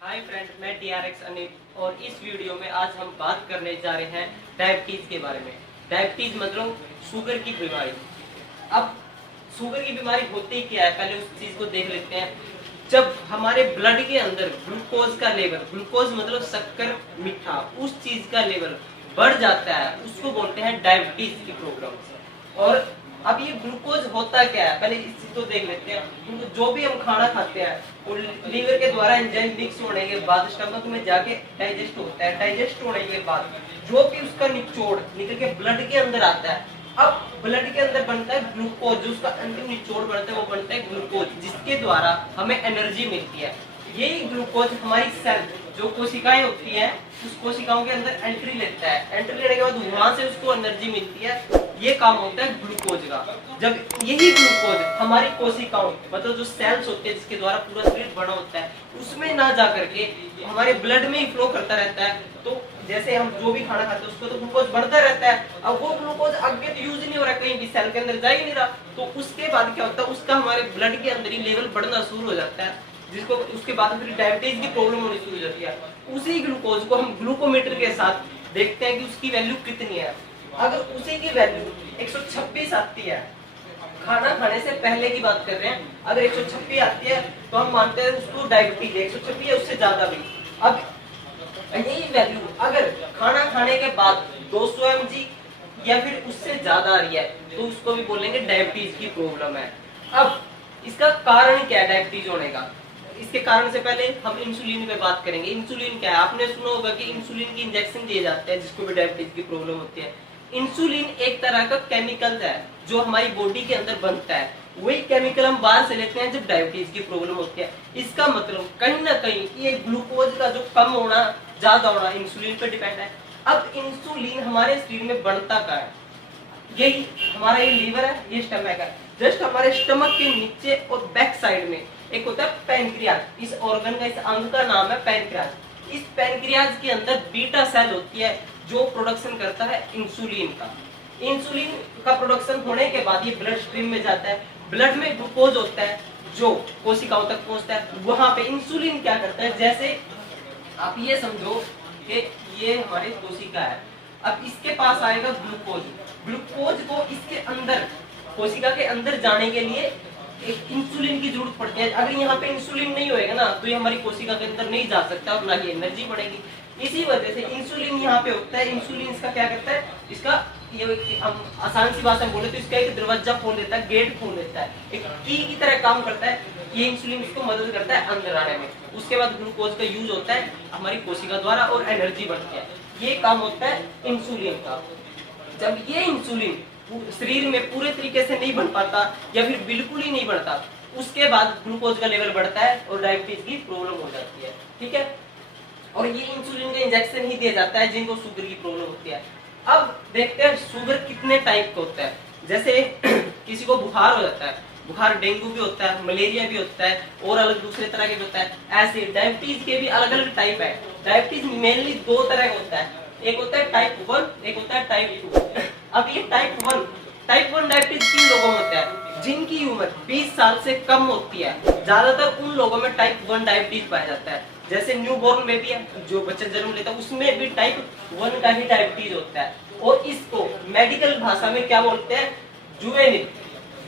Hi friend, मैं TRX Anil और इस वीडियो में आज हम बात करने जा रहे हैं डायबिटीज के बारे में। डायबिटीज मतलब शुगर की बीमारी। अब शुगर की बीमारी होती क्या है, पहले उस चीज को देख लेते हैं। जब हमारे ब्लड के अंदर ग्लूकोज का लेवल, ग्लूकोज मतलब शक्कर मीठा, उस चीज का लेवल बढ़ जाता है, उसको बोलते हैं डायबिटीज की प्रॉब्लम। और अब ये ग्लूकोज होता क्या है, पहले इस चीज को देख लेते हैं। जो भी हम खाना खाते हैं वो लीवर के द्वारा एंजाइम मिक्स होने के बाद स्टमक में जाके डाइजेस्ट होता है। डाइजेस्ट होने के बाद जो भी उसका निचोड़ निकल के ब्लड के अंदर आता है। अब ब्लड के अंदर बनता है ग्लूकोज, जो उसका अंतिम निचोड़ बनता है वो बनता है ग्लूकोज, जिसके द्वारा हमें एनर्जी मिलती है। यही ग्लूकोज हमारी सेल जो कोशिकाएं होती हैं उस कोशिकाओं के अंदर एंट्री लेता है। एंट्री लेने के बाद वहां से उसको एनर्जी मिलती है। ये काम होता है ग्लूकोज का। जब यही ग्लूकोज हमारी कोशिकाओं मतलब जो सेल्स होते हैं जिसके द्वारा पूरा शरीर बना होता है उसमें ना जा करके हमारे ब्लड में ही फ्लो करता रहता है। तो जैसे हम जो भी खाना खाते हैं उसको तो ग्लूकोज बढ़ता रहता है। अब वो ग्लूकोज आगे तो यूज नहीं हो रहा, कहीं भी सेल के अंदर जा ही नहीं रहा। तो उसके बाद क्या होता है, उसका हमारे ब्लड के अंदर ही लेवल बढ़ना शुरू हो जाता है, जिसको उसके बाद फिर डायबिटीज की प्रॉब्लम होनी शुरू हो जाती है। उसी ग्लूकोज को हम ग्लूकोमीटर के साथ देखते हैं कि उसकी वैल्यू कितनी है। अगर उसी की वैल्यू 126 आती है, खाना खाने से पहले की बात कर रहे हैं, अगर 126 आती है तो हम मानते हैं उसको डायबिटीज है। 126 है उससे ज्यादा भी। अब यही वैल्यू अगर खाना खाने के बाद 200 mg या फिर उससे ज्यादा आ रही है तो उसको भी बोलेंगे डायबिटीज की प्रॉब्लम है। अब इसका कारण क्या है डायबिटीज होने का? इसके कारण से पहले हम इंसुलिन पे बात करेंगे। इंसुलिन क्या है? आपने सुना होगा कि इंसुलिन की इंजेक्शन दिए जाते हैं जिसको भी डायबिटीज की प्रॉब्लम होती है। इंसुलिन एक तरह का केमिकल है जो हमारी बॉडी के अंदर बनता है। वही केमिकल हम बाहर से लेते हैं जब डायबिटीज की प्रॉब्लम होती है। इसका मतलब कहीं ना कहीं ये ग्लूकोज का जो कम होना ज्यादा होना इंसुलिन पे डिपेंड है। अब इंसुलिन हमारे शरीर में बनता क्या है? यही हमारा ये लीवर है, ये स्टमक है। जस्ट हमारे स्टमक के नीचे और बैक साइड में एक होता है पैनक्रियाज। इस ऑर्गन का, इस अंग का नाम है पैनक्रियाज। इस पैनक्रियाज के अंदर बीटा सेल होती है जो प्रोडक्शन करता है इंसुलिन का। इंसुलिन का प्रोडक्शन होने के बाद ये ब्लड स्ट्रीम में जाता है। ब्लड में ग्लूकोज होता है जो कोशिकाओं तक पहुंचता है। वहां पे इंसुलिन क्या करता है, जैसे आप ये समझो कि ये हमारी कोशिका है। अब इसके पास आएगा ग्लूकोज। ग्लूकोज को इसके अंदर, कोशिका के अंदर जाने के लिए एक इंसुलिन की जरूरत पड़ती है। अगर यहाँ पे इंसुलिन नहीं होएगा ना तो ये हमारी कोशिका के अंदर नहीं जा सकता और ना ही एनर्जी बढ़ेगी। इसी वजह से इंसुलिन यहाँ पे होता है। इंसुलिन इसका क्या करता है, इसका ये हम आसान सी भाषा में बोले तो इसका एक दरवाजा खोल देता है, गेट खोल देता है, एक की तरह काम करता है। ये इंसुलिन इसको मदद करता है अंदर आने में। उसके बाद ग्लूकोज का यूज होता है हमारी कोशिका द्वारा और एनर्जी बढ़ती है। ये काम होता है इंसुलिन का। जब ये इंसुलिन शरीर में पूरे तरीके से नहीं बन पाता या फिर बिल्कुल ही नहीं बढ़ता, उसके बाद ग्लूकोज का लेवल बढ़ता है और डायबिटीज की प्रॉब्लम हो जाती है। ठीक है, और ये इंसुलिन का इंजेक्शन ही दिया जाता है जिनको शुगर की प्रॉब्लम होती है। अब देखते हैं शुगर कितने टाइप का होता है। जैसे किसी को बुखार हो जाता है, बुखार डेंगू भी होता है, मलेरिया भी होता है और अलग दूसरे तरह के भी होता है। ऐसे डायबिटीज के भी अलग अलग टाइप है। डायबिटीज मेनली दो तरह का होता है, एक होता है टाइप 1, एक होता है टाइप 2। अब ये टाइप 1 डायबिटीज किन लोगों में होता है? जिनकी उम्र 20 साल से कम होती है। ज्यादातर उन लोगों में टाइप 1 डायबिटीज पाया जाता है। जैसे न्यू बॉर्न में भी है, जो बच्चा जन्म लेता है उसमें भी टाइप 1 का ही डायबिटीज होता है। और इसको मेडिकल भाषा में क्या बोलते हैं? जुवेनिल।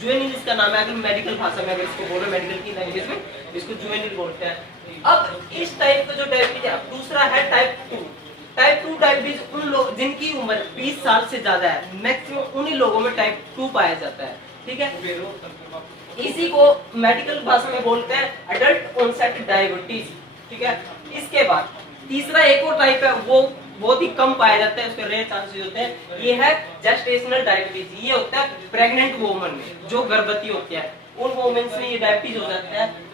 जुवेनिल इसका नाम है। अगर मेडिकल भाषा में अगर इसको बोलो, मेडिकल की लैंग्वेज में इसको जुवेनिल बोलते हैं। अब इस टाइप का जो डायबिटीज है, दूसरा है टाइप 2। टाइप 2 डायबिटीज उन लोग जिनकी उम्र 20 साल से ज्यादा है, मैक्सिमम उन्हीं लोगों में टाइप 2 पाया जाता है। ठीक है, इसी को मेडिकल भाषा में बोलते हैं अडल्ट ऑनसेट डायबिटीज। ठीक है, इसके बाद तीसरा एक और टाइप है, वो बहुत ही कम पाया जाता है, उसके रेयर चांसेस होते हैं। ये है जेस्टेशनल डायबिटीज। ये होता है प्रेग्नेंट वुमन में, जो गर्भवती होती है उन वुमेन्स में ये डायबिटीज हो जाता है।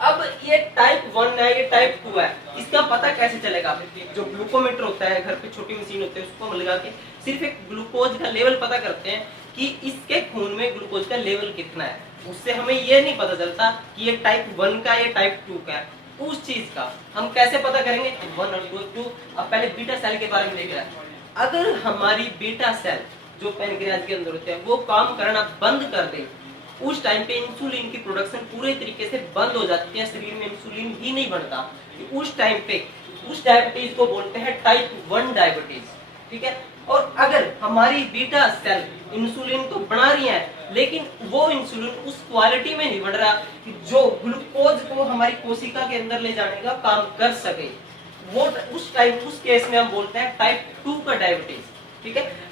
अब ये टाइप 1 है, ये टाइप 2 है। इसका पता कैसे चलेगा? जो ग्लूकोमीटर होता है, घर पे छोटी मशीन होती है, उसको हम लगा के सिर्फ एक ग्लूकोज का लेवल पता करते हैं कि इसके खून में ग्लूकोज का लेवल कितना है। उससे हमें ये नहीं पता चलता कि ये टाइप 1 का, ये टाइप 2 का है। उस चीज का हम कैसे पता करेंगे? 1 और 2। अब पहले बीटा सेल के बारे में देख रहे हैं। अगर हमारी बीटा सेल जो पैनक्रियाज के अंदर होते हैं वो काम करना बंद कर दे, उस टाइम पे इंसुलिन की प्रोडक्शन पूरे तरीके से बंद हो जाती है, शरीर में इंसुलिन ही नहीं बनता। उस टाइम पे उस डायबिटीज को बोलते हैं टाइप 1 डायबिटीज, ठीक है। और अगर हमारी बीटा सेल इंसुलिन तो बना रही है, लेकिन वो इंसुलिन उस क्वालिटी में नहीं बन रहा कि जो ग्लूकोज को हमारी कोशिका के अंदर ले जाने का काम कर सके, वो उस केस में हम बोलते हैं टाइप 2 का डायबिटीज, ठीक है।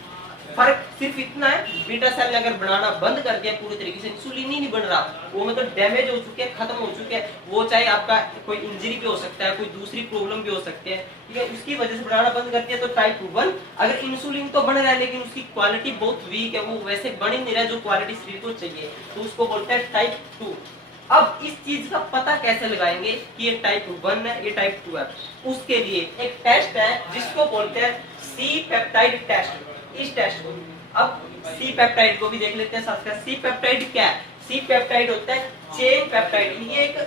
फर्क सिर्फ इतना है, बीटा सेल ने अगर बनाना बंद कर दिया पूरी तरीके से, इंसुलिन ही नहीं बन रहा, वो मतलब डैमेज हो चुके हैं, खत्म हो चुके हैं, वो चाहे आपका कोई इंजरी भी हो सकता है, कोई दूसरी प्रॉब्लम भी हो सकती है, ठीक है, उसकी वजह से बनाना बंद कर दिया तो टाइप 1। अगर इंसुलिन तो बन रहा है लेकिन उसकी क्वालिटी बहुत वीक है, वो वैसे बन ही नहीं रहा जो क्वालिटी शरीर को चाहिए, तो उसको बोलते हैं टाइप 2। अब इस चीज का पता कैसे लगाएंगे कि ये टाइप 1 है, ये टाइप 2 है? उसके लिए एक टेस्ट है जिसको बोलते हैं सी पेप्टाइड टेस्ट। इस टेस्ट को, अब सी पेप्टाइड को भी देख लेते हैं साथ साथ। सी पेप्टाइड क्या है? सी पेप्टाइड होता है चेन पेप्टाइड। ये एक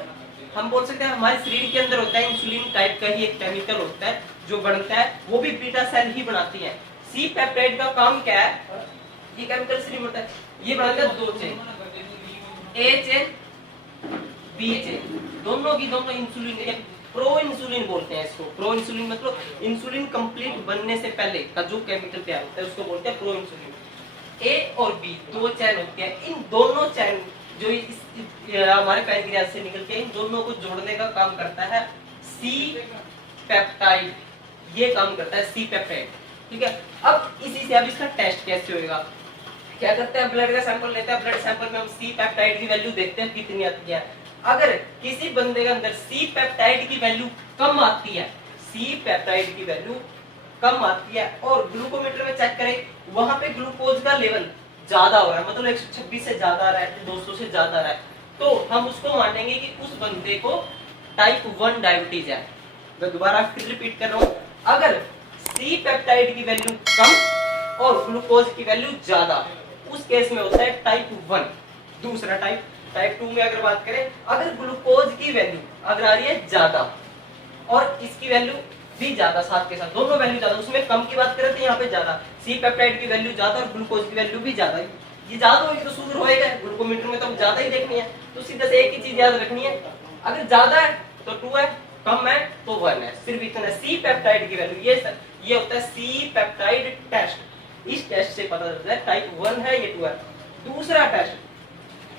हम बोल सकते हैं हमारे शरीर के अंदर होता है, इंसुलिन टाइप का ही एक केमिकल होता है जो बनता है, वो भी बीटा सेल ही बनाती है। सी पेप्टाइड का काम क्या है? ये केमिकल शरीर में होता है, ये बनाता है दो चेन, ए चेन बी चेन, दोनों की दोनों इंसुलिन, प्रो इंसुलिन बोलते हैं इसको। प्रो इंसुलिन मतलब इंसुलिन कंप्लीट बनने से पहले का जो केमिकल तैयार होता है उसको बोलते हैं प्रो इंसुलिन। ए और बी दो चैन होते हैं, इन दोनों चैन जो हमारे पैनक्रियाज से निकलते हैं, इन दोनों को जोड़ने का काम करता है सी पेप्टाइड। ये काम करता है सी पेप्टाइड, ठीक है। अब इसी से अब इसका टेस्ट कैसे होगा? क्या करते हैं, ब्लड का सैंपल लेते हैं, ब्लड सैंपल में हम सी पेप्टाइड की वैल्यू देखते हैं कितनी आती है। अगर किसी बंदे के अंदर सी पेप्टाइड की वैल्यू कम आती है, सी पेप्टाइड की वैल्यू कम आती है और ग्लूकोमीटर में चेक करें वहां पे ग्लूकोज का लेवल ज्यादा हो रहा है, मतलब 126 से ज्यादा आ रहा है, 200 से ज्यादा आ रहा है, तो हम उसको मानेंगे कि उस बंदे को टाइप 1 डायबिटीज है। मैं दोबारा फिर रिपीट कर रहा हूं, अगर सी पेप्टाइड की वैल्यू कम और ग्लूकोज की वैल्यू ज्यादा, उस केस में होता है टाइप 1। दूसरा टाइप 2 में अगर बात करें, अगर ग्लूकोज की वैल्यू अगर आ रही है ज्यादा और इसकी वैल्यू भी ज्यादा, साथ के साथ दोनों वैल्यू ज्यादा, उसमें कम की बात करें तो यहाँ पे ज्यादा, सी पेप्टाइड की वैल्यू ज्यादा और ग्लूकोज की वैल्यू भी ज्यादा, ये ज्यादा होगी तो शुगर होएगा, ग्लूकोमीटर में तो हम ज्यादा ही देखनी है, तो सीधा से एक ही चीज याद रखनी है, अगर ज्यादा है तो 2 है, कम है तो 1 है, सिर्फ इतना। सी पेप्टाइड की वैल्यू ये होता है सी पेप्टाइड टेस्ट। इस टेस्ट से पता चलता है टाइप 1 है ये 2 है। दूसरा टेस्ट,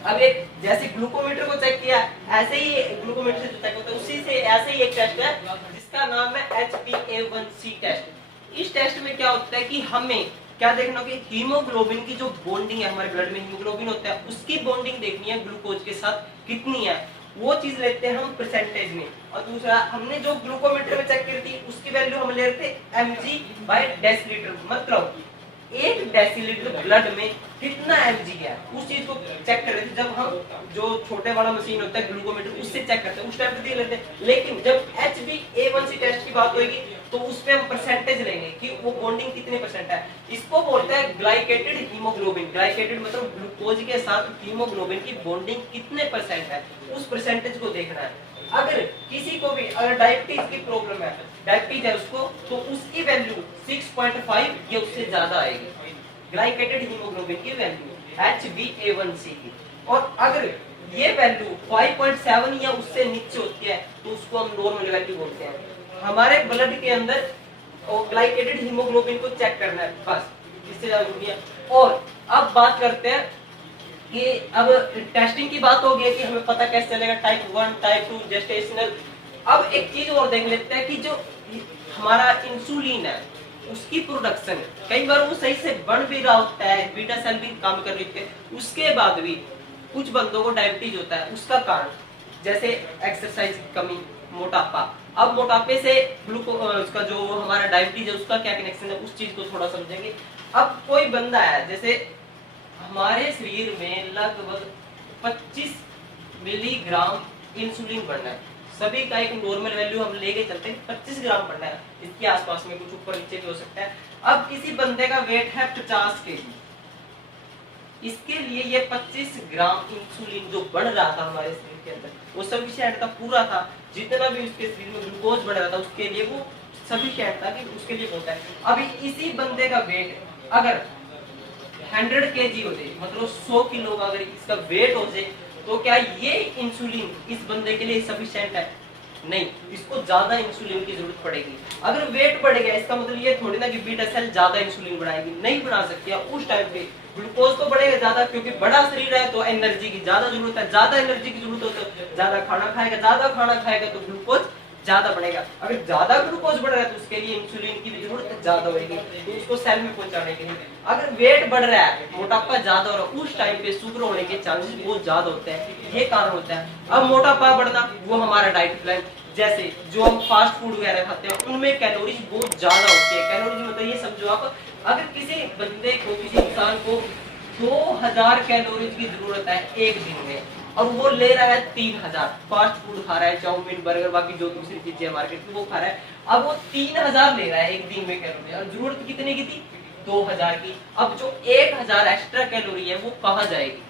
अब एक जैसे ग्लूकोमीटर को चेक किया, ऐसे ही ग्लूकोमीटर से जो चेक होता है उसी से ऐसे ही एक टेस्ट है जिसका नाम है HbA1c टेस्ट। इस टेस्ट में क्या होता है कि हमें क्या देखना कि हीमोग्लोबिन की जो बॉन्डिंग है, हमारे ब्लड में हीमोग्लोबिन होता है, उसकी बॉन्डिंग देखनी है ग्लूकोज के साथ कितनी है, वो चीज लेते हैं हम परसेंटेज में। और दूसरा, हमने जो ग्लूकोमीटर में चेक की थी उसकी वैल्यू हम ले रहे थे mg/डेसीलीटर, मतलब 1 डेसीलीटर ब्लड में कितना mg है, उस चीज को चेक कर रहे थे। जब हम जो छोटे वाला मशीन होता है ग्लूकोमीटर, उससे चेक करते हैं, उस टाइम पे दे लेते हैं, लेकिन जब HbA1c टेस्ट की बात होगी तो उसपे हम परसेंटेज लेंगे कि वो बॉन्डिंग कितने परसेंट है। इसको बोलते हैं ग्लाइकेटेड हीमोग्लोबिन। ग्लाइकेटेड मतलब ग्लूकोज के साथ हीमोग्लोबिन की बॉन्डिंग कितने परसेंट है, उस परसेंटेज को देखना है। अगर किसी को भी अगर डायबिटीज की प्रॉब्लम है, डायबिटीज है उसको, तो उसकी वैल्यू 6.5 या उससे ज्यादा आएगी, ग्लाइकेटेड हीमोग्लोबिन की वैल्यू HbA1c की। और अगर ये वैल्यू 5.7 या उससे नीचे होती है तो उसको हम नॉर्मल वैल्यू बोलते हैं। हमारे ब्लड के अंदर ग्लाइकेटेड हीमोग्लोबिन को चेक करना है, बस, इससे ज्यादा जरूरी है। और अब बात करते हैं कि अब टेस्टिंग की बात हो गई कि हमें पता कैसे चलेगा टाइप 1 टाइप 2 जेस्टेशनल। अब एक चीज और देख लेते हैं कि जो हमारा इंसुलिन है उसकी प्रोडक्शन, कई बार वो सही से बन भी रहा होता है, बीटा सेल भी काम कर रही है, उसके बाद भी कुछ बंदों को डायबिटीज होता है। उसका कारण जैसे एक्सरसाइज की कमी, मोटापा। अब मोटापे से उसका जो हमारा डायबिटीज है उसका क्या कनेक्शन है, उस चीज को थोड़ा समझेंगे। अब कोई बंदा है, जैसे हमारे शरीर में लगभग 25 मिलीग्राम इंसुलिन बढ़ना है, सभी का एक नॉर्मल वैल्यू हम लेके चलते हैं 25 ग्राम बढ़ना है, इसके आसपास में, कुछ ऊपर नीचे भी हो सकता है। अब किसी बंदे का वेट है 50 kg, इसके लिए ये 25 ग्राम इंसुलिन जो बढ़ रहा था हमारे शरीर के अंदर, वो सफिशिएंट था, पूरा था, जितना भी उसके शरीर में ग्लूकोज बढ़ रहा था उसके लिए वो सफिशिएंट था कि उसके लिए होता है। अभी इसी बंदे का वेट अगर 100 kg हो जाए, मतलब 100 किलो का अगर इसका वेट हो जाए, तो क्या ये इंसुलिन इस बंदे के लिए सफिशिएंट है? नहीं, इसको ज्यादा इंसुलिन की जरूरत पड़ेगी। अगर वेट बढ़ गया, इसका मतलब ये थोड़ी ना कि बीटा सेल ज्यादा इंसुलिन बनाएगी, नहीं बना सकती है। उस टाइम पे ग्लूकोज तो बढ़ेगा ज्यादा, क्योंकि बड़ा शरीर है तो एनर्जी की ज्यादा जरूरत है, ज्यादा एनर्जी की जरूरत हो तो ज्यादा खाना खाएगा, ज्यादा खाना खाएगा तो ग्लूकोज ज्यादा बढ़ेगा। अगर ज्यादा ग्लूकोज बढ़ रहा है तो उसके लिए इंसुलिन की भी जरूरत ज्यादा होगी, तो उसको सेल में पहुंचाने के लिए। अगर वेट बढ़ रहा है, मोटापा ज्यादा हो रहा है, उस टाइम पे शुगर होने के चांसेस बहुत ज्यादा होते हैं, ये कारण होता है। अब मोटापा बढ़ना, वो हमारा डाइट प्लान, जैसे जो हम फास्ट फूड वगैरह खाते हैं उनमें कैलोरीज बहुत ज्यादा होती है। कैलोरीज मतलब ये समझो आप, अगर किसी बंदे को, किसी इंसान को 2000 कैलोरीज की जरूरत है एक दिन में, और वो ले रहा है 3000, फास्ट फूड खा रहा है, चाउमीन बर्गर बाकी जो दूसरी चीजें मार्केट में वो खा रहा है, अब वो 3000 ले रहा है एक दिन में कैलोरी, और जरूरत कितने की थी? 2000 की। अब जो 1000 एक्स्ट्रा कैलोरी है वो कहाँ जाएगी?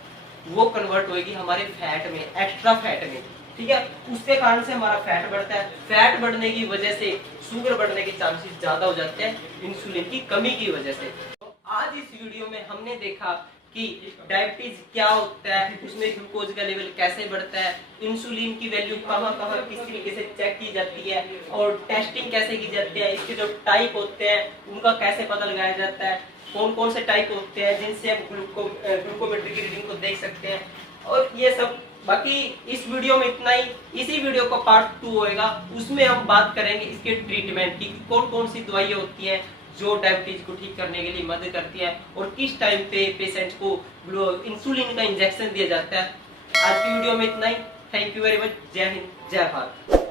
वो कन्वर्ट होगी हमारे फैट में, एक्स्ट्रा फैट में, ठीक है। उसके कारण से हमारा फैट बढ़ता है, फैट बढ़ने की वजह से शुगर बढ़ने के चांसेस ज्यादा हो जाते हैं इंसुलिन की कमी की वजह से। तो आज इस वीडियो में हमने देखा कि डायबिटीज क्या होता है, उसमें ग्लूकोज का लेवल कैसे बढ़ता है, इंसुलिन की वैल्यू कहाँ कहाँ किस तरीके से चेक की जाती है, और टेस्टिंग कैसे की जाती है, इसके जो टाइप होते हैं उनका कैसे पता लगाया जाता है, कौन कौन से टाइप होते हैं जिनसे हम ग्लूकोमेट्री की रीडिंग को देख सकते हैं, और ये सब। बाकी इस वीडियो में इतना ही। इसी वीडियो का पार्ट 2 होएगा, उसमें हम बात करेंगे इसके ट्रीटमेंट की, कौन कौन सी दवाइयाँ होती हैं जो डायबिटीज को ठीक करने के लिए मदद करती है, और किस टाइम पे पेशेंट्स को इंसुलिन का इंजेक्शन दिया जाता है। आज की वीडियो में इतना ही। Thank you very much. जय हिंद, जय भारत।